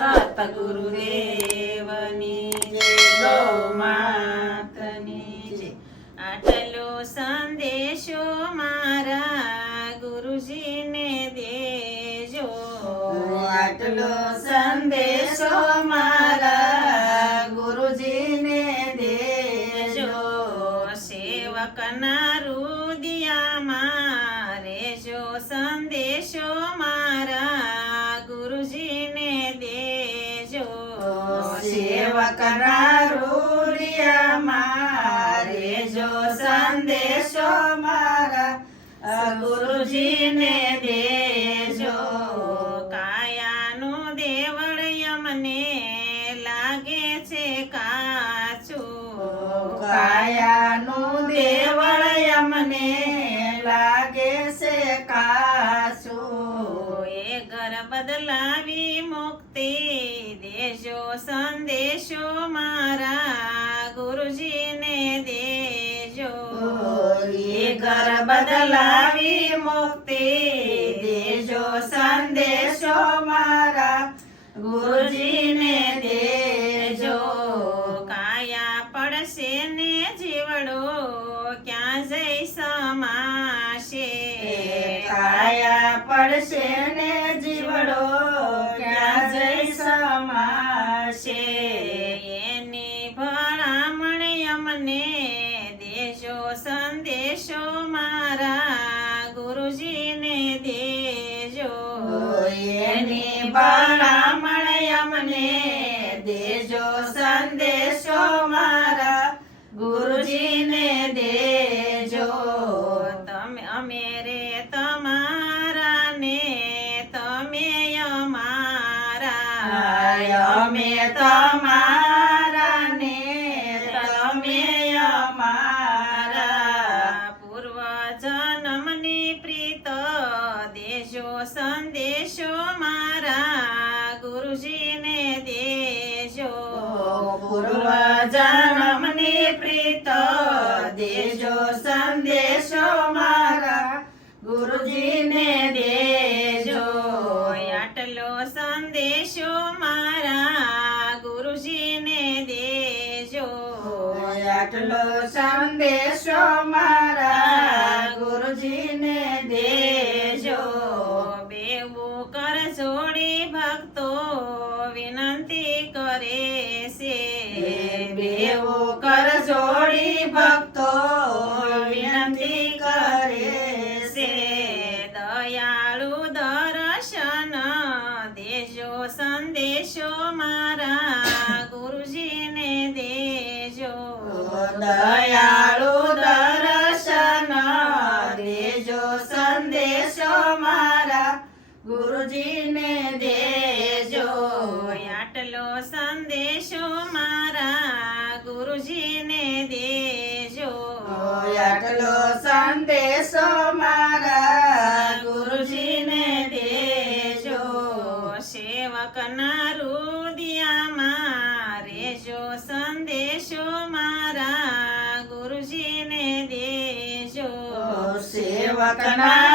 સતગુરુદેવની જય, ગૌ માતની જય. આટલો સંદેશો મારા ગુરુજીને દેજો, આટલો સંદેશો મારા ગુરુજીને દેજો. સેવકના રુદિયામાં રેજો સંદેશો મારા ગુરુજીને દેજો. સેવકના રુદિયામાં રેજો સંદેશો મારા ગુરુજીને દેજો. કાયાનું દેવળ અમને લાગે છે કાચું, કાયાનું દેવળ અમને લાગે છે કાચું. એ ઘર બદલાવી મુક્તિ દેજો સંદેશો મારા ગુરુજીને દેજો. એ ઘર બદલાવી મુક્તિ દેજો સંદેશો મારા ગુરુજીને દેજો. કાયા પડશે ને જીવડો ક્યાં જઈ સમાશે, કાયા પડશે ને જીવડો ક્યાં જઈ સમાશે. એની ભલામણ અમને દેજો સંદેશો મારા ગુરુજીને દેજો. એની ભલામણ અમને દેજો સંદેશો મારા ગુરુજીને દેજો. અમે રે તમારા ને તમે અમારા, અમે તમારા ને તમે અમારા. પૂર્વ જન્મની પ્રીત દેજો સંદેશો મારા ગુરુજીને દેજો. પૂર્વ જન્મની પ્રીત દેજો સંદેશો મારા ગુરુજીને દેજો. આટલો સંદેશો મારા ગુરુજીને દેજો. આટલો સંદેશો મારા ગુરુજીને દેજો. બેવું કર જોડી ભક્તો વિનંતી કરે છે, બેવું કર જોડી ભક્તો વિનંતી કરે છે. દયાળુ દર્શન દેજો સંદેશો મારા ગુરુજીને દેજો. દયાળુ દર્શન દેજો સંદેશો મારા ગુરુજીને દેજો. આટલો સંદેશો મારા ગુરુજીને દેજો. આટલો સંદેશો મારા ગુરુજીને દેજો. સેવકના રુદિયામાં રેજો સંદેશો મારા ગુરુજીને દેજો. સેવકના